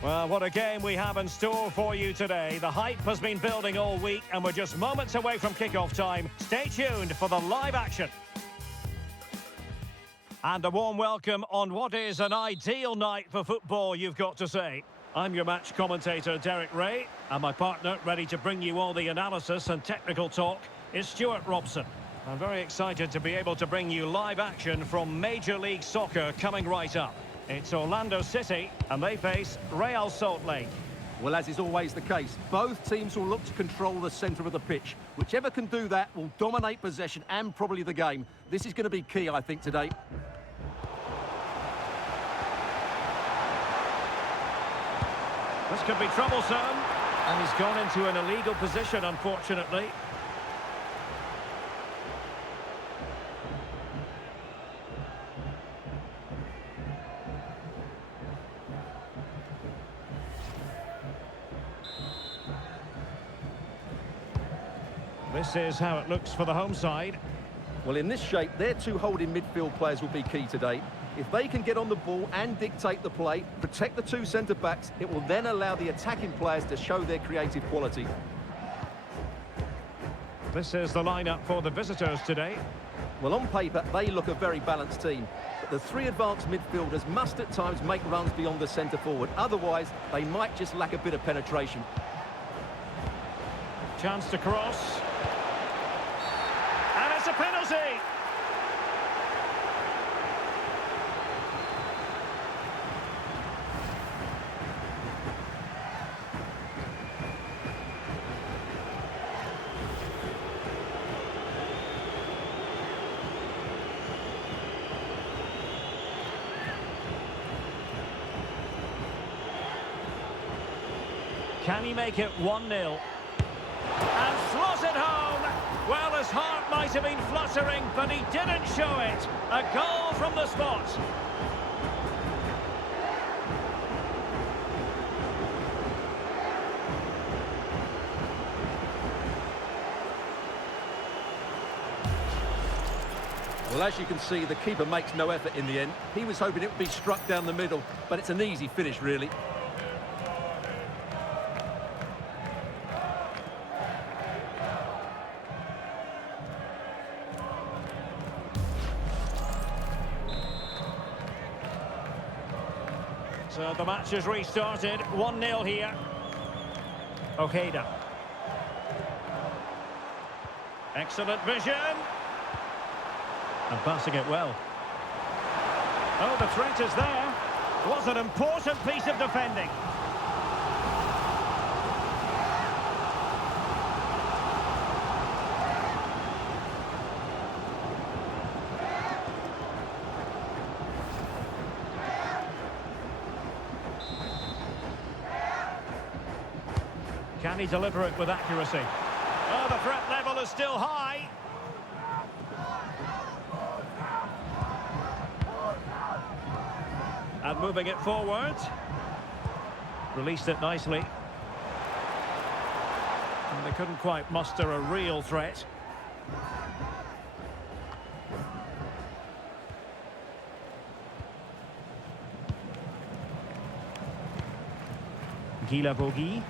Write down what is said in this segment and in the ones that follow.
Well, what a game we have in store for you today. The hype has been building all week and we're just moments away from kickoff time. Stay tuned for the live action. And a warm welcome on what is an ideal night for football, you've got to say. I'm your match commentator, Derek Ray, and my partner, ready to bring you all the analysis and technical talk, is Stuart Robson. I'm very excited to be able to bring you live action from Major League Soccer coming right up. It's Orlando City, and they face Real Salt Lake. Well, as is always the case, both teams will look to control the centre of the pitch. Whichever can do that will dominate possession and probably the game. This is going to be key, I think, today. This could be troublesome, and he's gone into an illegal position, unfortunately. This is how it looks for the home side. Well, in this shape, their two holding midfield players will be key today. If they can get on the ball and dictate the play, protect the two centre-backs, it will then allow the attacking players to show their creative quality. This is the lineup for the visitors today. Well, on paper, they look a very balanced team. But the three advanced midfielders must at times make runs beyond the centre-forward. Otherwise, they might just lack a bit of penetration. Chance to cross. And it's a penalty! Can he make it 1-0? And slots it home! Well, his heart might have been fluttering, but he didn't show it. A goal from the spot. Well, as you can see, the keeper makes no effort in the end. He was hoping it would be struck down the middle, but it's an easy finish, really. So the match has restarted. 1-0 here. Ojeda. Excellent vision. And passing it well. Oh, the threat is there. Was an important piece of defending. Can he deliver it with accuracy? Oh, the threat level is still high. And moving it forward. Released it nicely. And they couldn't quite muster a real threat. Guilavogui.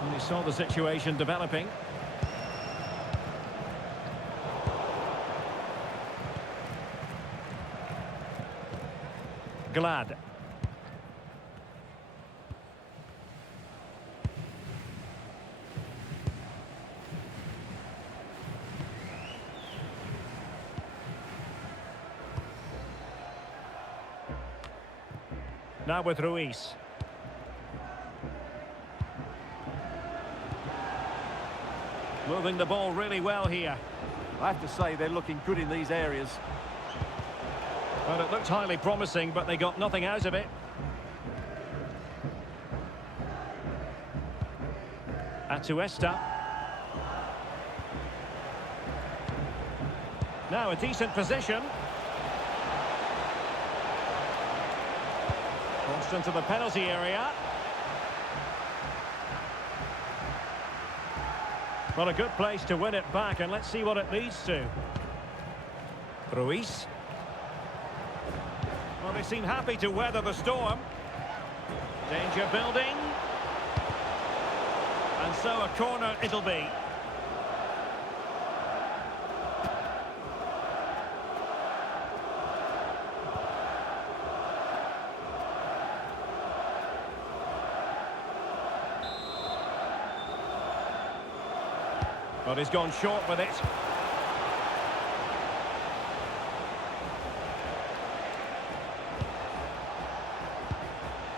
And he saw the situation developing. Glad. Now with Ruiz. Moving the ball really well here. I have to say, they're looking good in these areas. Well, it looked highly promising, but they got nothing out of it. Atuesta. Now a decent position. Crossed into the penalty area. Well, a good place to win it back, and let's see what it leads to. Ruiz. Well, they seem happy to weather the storm. Danger building. And so a corner it'll be. But he's gone short with it.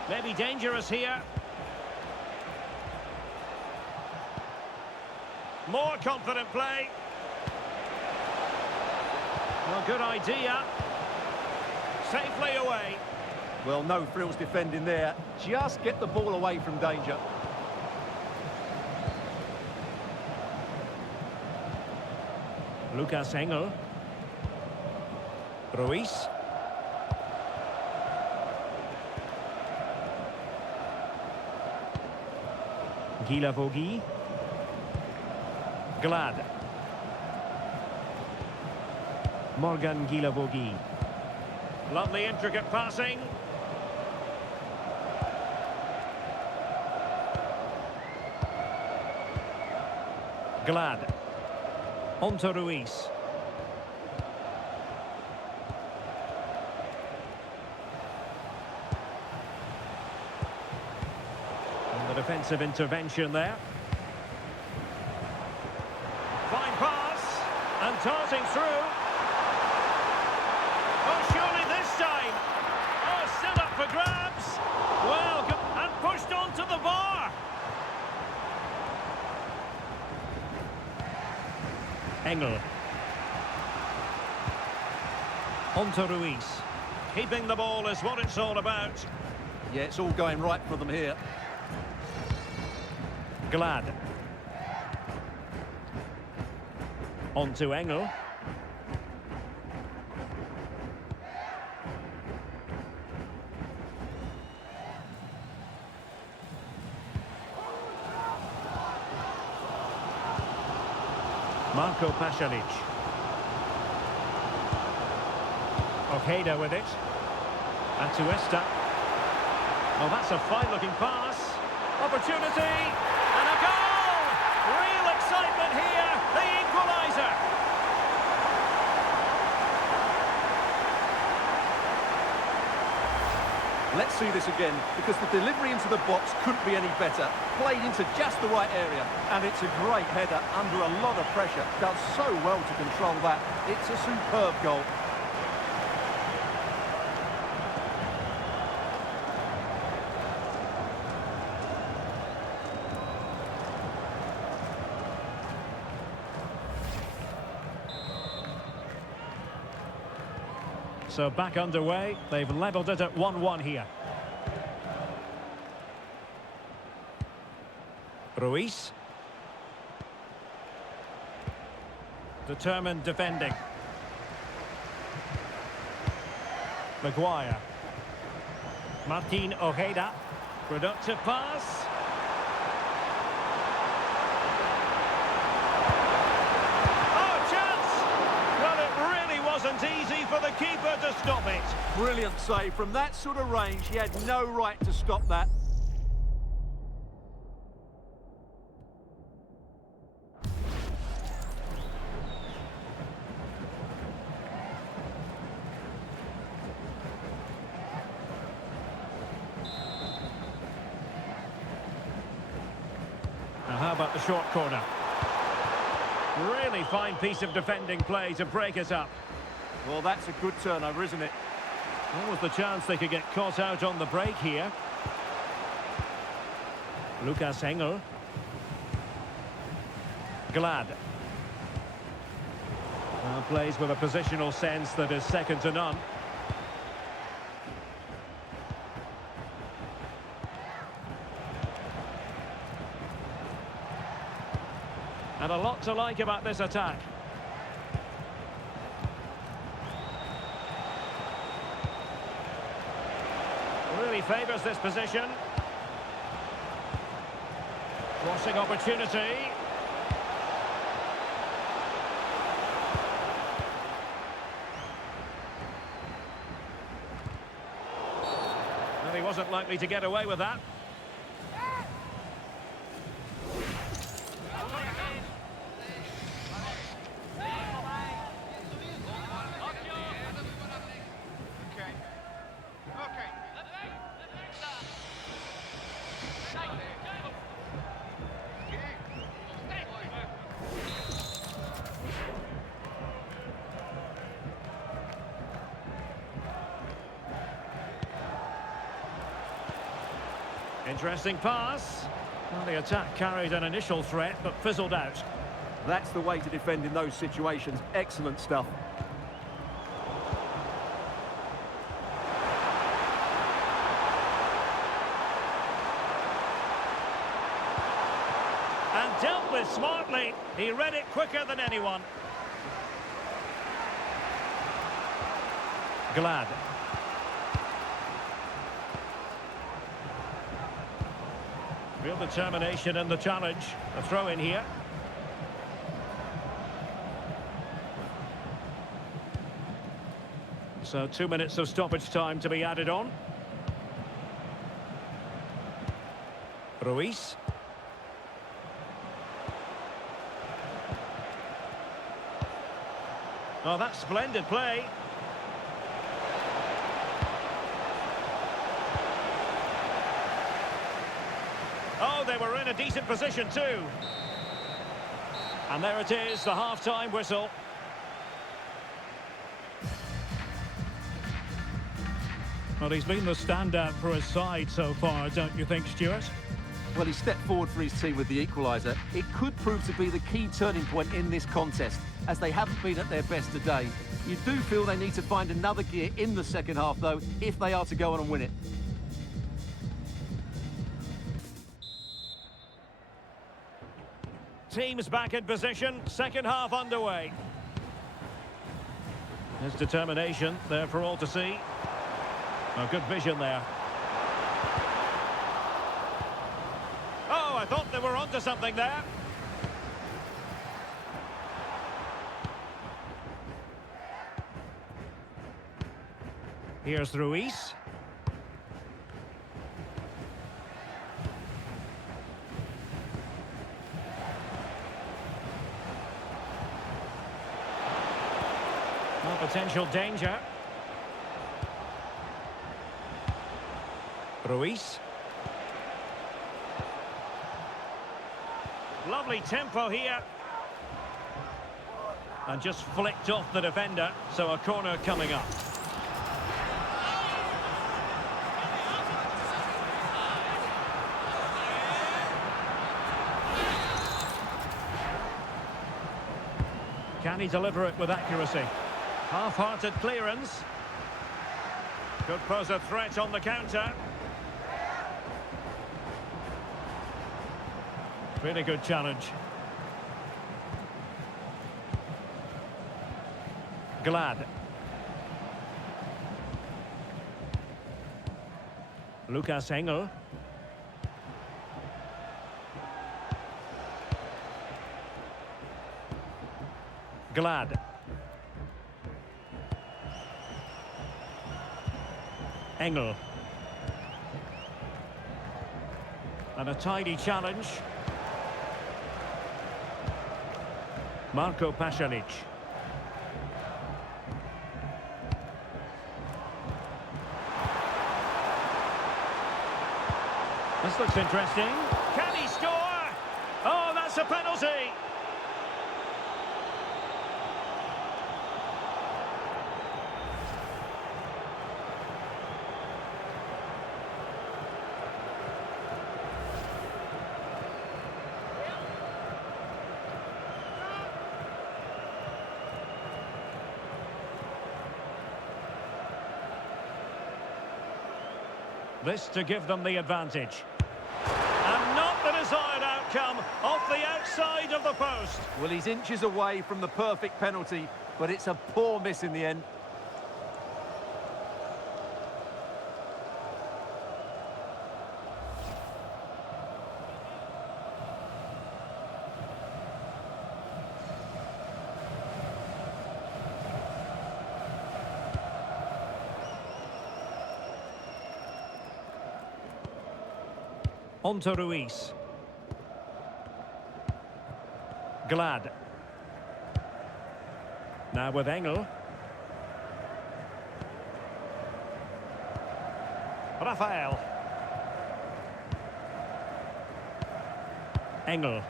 Maybe dangerous here. More confident play. Well, good idea. Safely away. Well, no frills defending there. Just get the ball away from danger. Lucas Engel. Ruiz. Guilavogui. Glad. Morgan Guilavogui. Lovely intricate passing. Glad. On to Ruiz. And the defensive intervention there. Fine pass. And darting through. Oh, surely this time. Oh, still up for grabs. Well, and pushed onto the bar. Engel. On to Ruiz. Keeping the ball is what it's all about. Yeah, it's all going right for them here. Glad. On to Engel. Marco Pasalic. Ojeda with it. And to Esta. Oh, that's a fine-looking pass. Opportunity. And a goal! Real excitement here. The equaliser. Let's see this again, because the delivery into the box couldn't be any better. Played into just the right area, and it's a great header under a lot of pressure. Does so well to control that. It's a superb goal. So back underway. They've levelled it at 1-1 here. Ruiz. Determined defending. Maguire. Martin Ojeda. Productive pass. Wasn't easy for the keeper to stop it. Brilliant save. From that sort of range, he had no right to stop that. Now how about the short corner? Really fine piece of defending play to break it up. Well, that's a good turnover, isn't it? What was the chance they could get caught out on the break here? Lucas Engel. Glad. Well, plays with a positional sense that is second to none. And a lot to like about this attack. Really favours this position. Crossing opportunity. he wasn't likely to get away with that. Interesting pass. Well, the attack carried an initial threat, but fizzled out. That's the way to defend in those situations. Excellent stuff. And dealt with smartly. He read it quicker than anyone. Glad. Real determination in the challenge. A throw in here. So 2 minutes of stoppage time to be added on. Ruiz. Oh, that's splendid play. Oh, they were in a decent position too. And there it is, the half-time whistle. Well, he's been the standout for his side so far, don't you think, Stuart? Well, he stepped forward for his team with the equaliser. It could prove to be the key turning point in this contest, as they haven't been at their best today. You do feel they need to find another gear in the second half, though, if they are to go on and win it. Teams back in position, second half underway. His determination there for all to see. Oh, good vision there. Oh, I thought they were onto something there. Here's Ruiz. No potential danger. Ruiz. Lovely tempo here. And just flicked off the defender, so a corner coming up. Can he deliver it with accuracy? Half-hearted clearance. Could pose a threat on the counter. Really good challenge. Glad. Lucas Engel. Glad. Engel. And a tidy challenge. Marco Pasalic. This looks interesting. Can he score? Oh, that's a penalty. This to give them the advantage. And not the desired outcome, off the outside of the post. Well, he's inches away from the perfect penalty, but it's a poor miss in the end. On to Ruiz. Glad. Now with Engel. Rafael. Engel.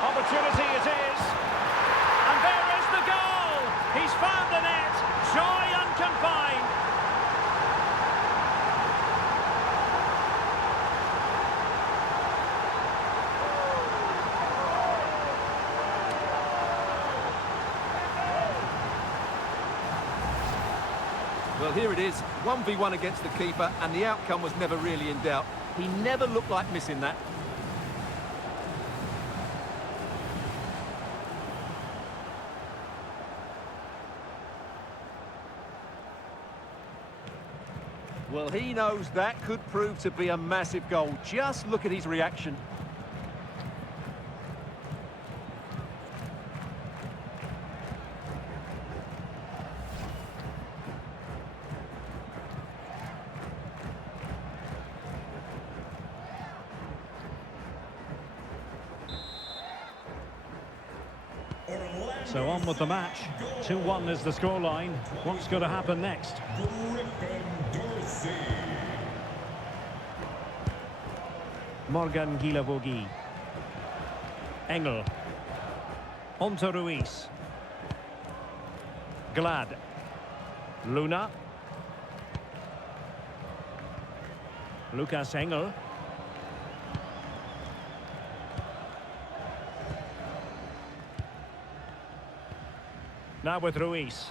Opportunity it is. And there is the goal. He's found the net. Joy unconfined. Well, here it is, 1v1 against the keeper, and the outcome was never really in doubt. He never looked like missing that. Well, he knows that could prove to be a massive goal. Just look at his reaction. So on with the match. 2-1 is the scoreline. What's going to happen next? Morgan Guilavogui. Engel. On to Ruiz. Glad. Luna. Lucas Engel. Now with Ruiz.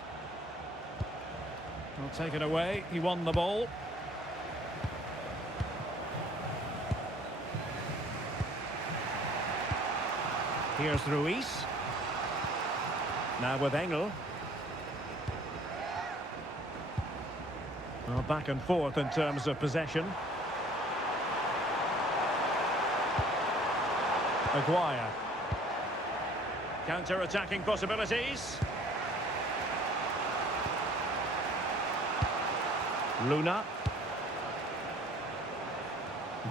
Well, taken away. He won the ball. Here's Ruiz. Now with Engel. Well, back and forth in terms of possession. Maguire. Counter-attacking possibilities. Luna.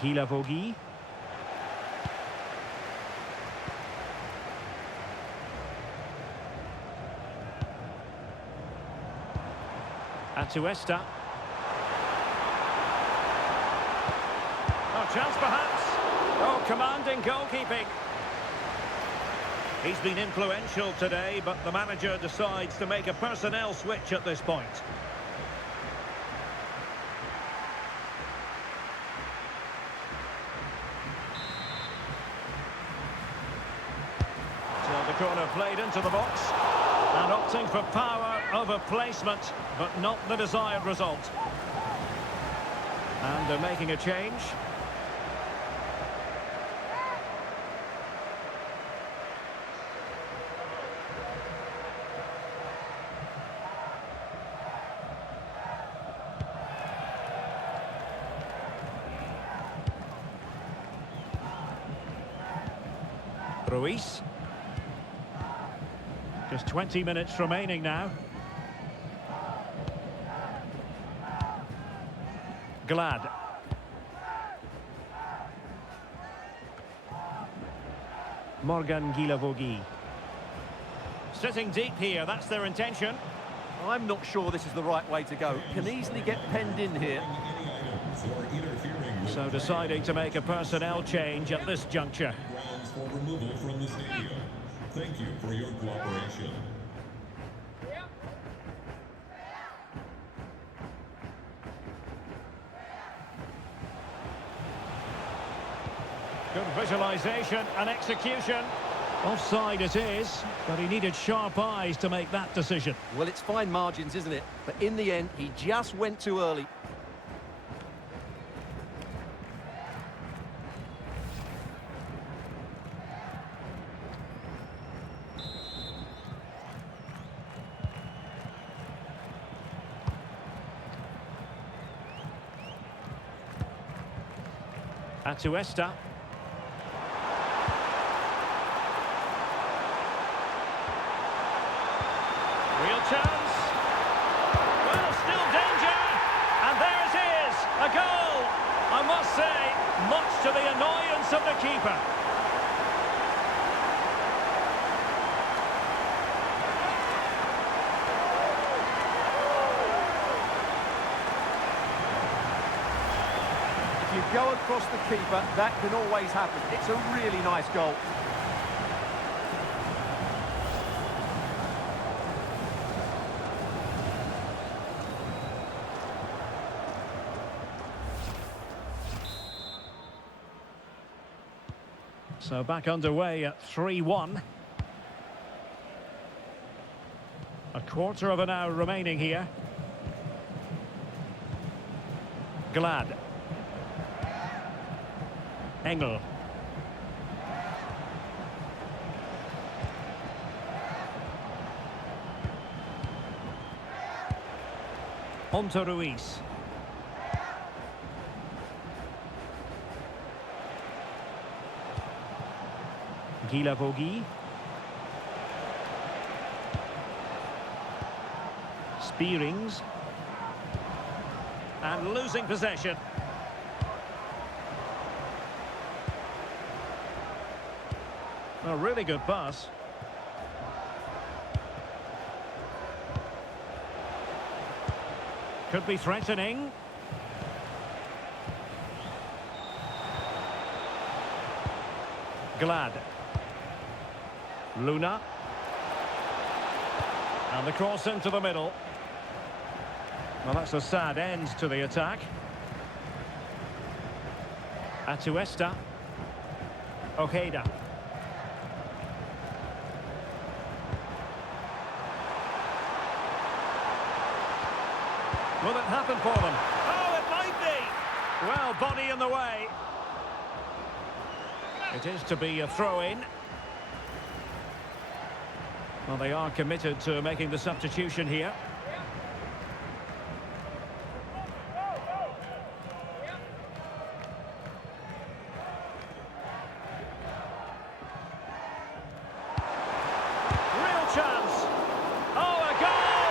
Guilavogui. Atuesta. Oh, chance perhaps. Oh, commanding goalkeeping. He's been influential today, but the manager decides to make a personnel switch at this point. Corner played into the box and opting for power over placement, but not the desired result. And they're making a change. Ruiz. Just 20 minutes remaining now. Glad. Morgan Guilavogui. Sitting deep here, that's their intention. I'm not sure this is the right way to go. Can easily get penned in here. So deciding to make a personnel change at this juncture. Grounds for removal from the stadium. Thank you for your cooperation. Good visualization and execution. Offside it is, but he needed sharp eyes to make that decision. Well, it's fine margins, isn't it? But in the end, he just went too early. Atuesta. keeper. If you go across the keeper, that can always happen. It's a really nice goal. So back underway at 3-1. A quarter of an hour remaining here. Glad. Engel. Onto Ruiz. Guilavogui. Spearings. And losing possession. A really good pass. Could be threatening. Glad. Luna. And the cross into the middle. Well, that's a sad end to the attack. Atuesta. Ojeda. Will it happen for them? Oh, it might be! Well, body in the way. It is to be a throw-in. Well, they are committed to making the substitution here. Real chance. Oh, a goal!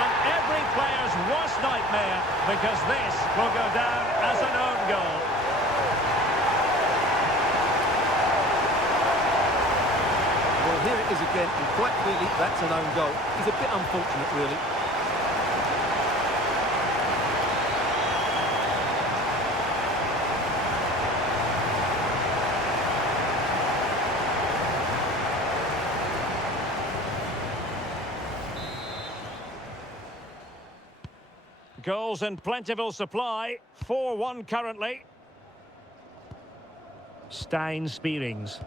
And every player's worst nightmare, because this will go down as an own goal. Well, here it is again, and quite clearly that's an own goal. He's a bit unfortunate, really. Goals in plentiful supply. 4-1 currently. Stein Spearings.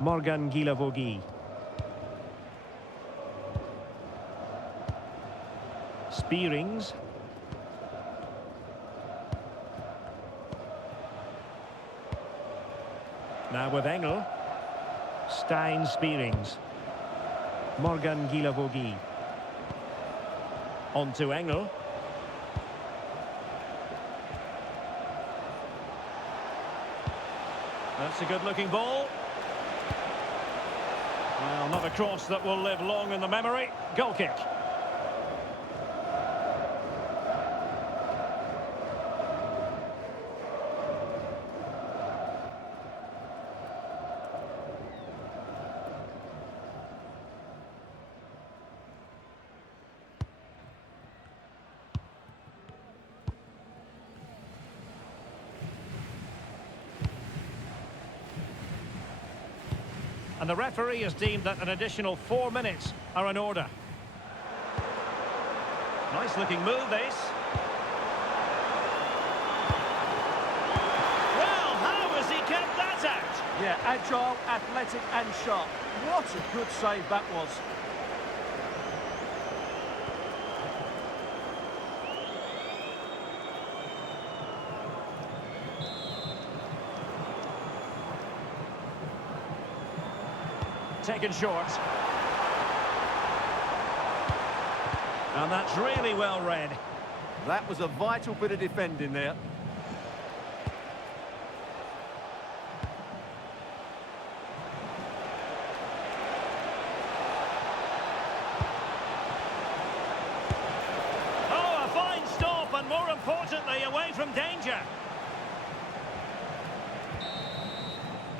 Morgan Guilavogui. Spearings. Now with Engel. Stein Spearings. Morgan Guilavogui. On to Engel. That's a good-looking ball. Well, not a cross that will live long in the memory. Goal kick. And the referee has deemed that an additional 4 minutes are in order. Nice looking move, this. Well, how has he kept that out? Yeah, agile, athletic and sharp. What a good save that was. Taken short. And that's really well read. That was a vital bit of defending there. Oh, a fine stop, and more importantly, away from danger.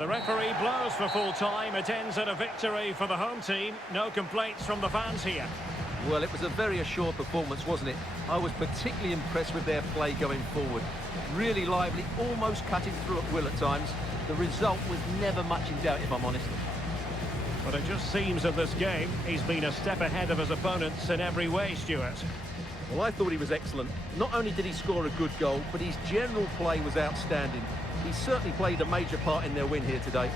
The referee blows for full time. It ends in a victory for the home team. No complaints from the fans here. Well, it was a very assured performance, wasn't it? I was particularly impressed with their play going forward. Really lively, almost cutting through at will at times. The result was never much in doubt, if I'm honest. But it just seems in this game, he's been a step ahead of his opponents in every way, Stuart. Well, I thought he was excellent. Not only did he score a good goal, but his general play was outstanding. He certainly played a major part in their win here today.